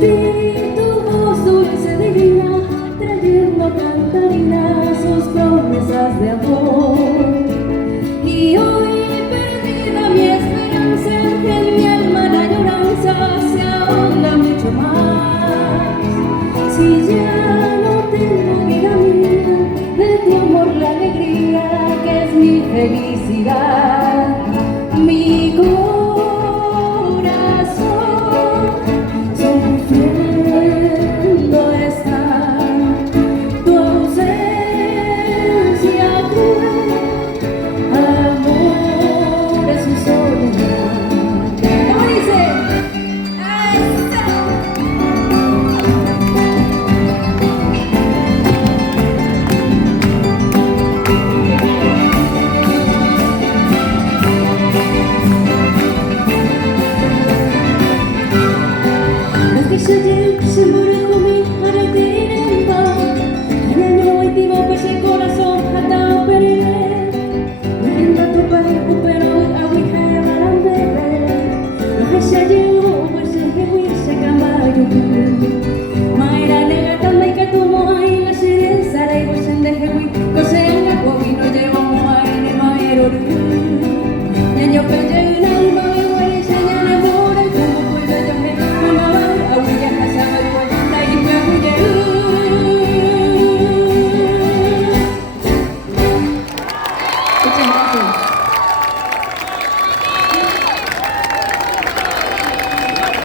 sentir tu voz dulce divina, trayendo cantarinas sus promesas de amor. Y hoy perdida mi esperanza, en mi alma la lloranza se ahonda mucho más. Si ya no tengo vida mía, de tu amor la alegría que es mi felicidad. Mi sufriendo está tu ausencia cruel, amor es su soledad. ¿Cómo dice? ¡Ahí está! Semburuhumi haratiremba, hanyaño itibo pese corazón hata perire. Merinda tu pai upero awi haya marambebe, lo hesha jiu pese hewi sekamayu. Maira nega tamai katumo ai la sire sarai bosende hewi kosenga kowi no llevo moai ne mairoru. Nyanyo peje nalma wai senyana bore como puedo yo he mamar awi ya hasa. Muchas gracias.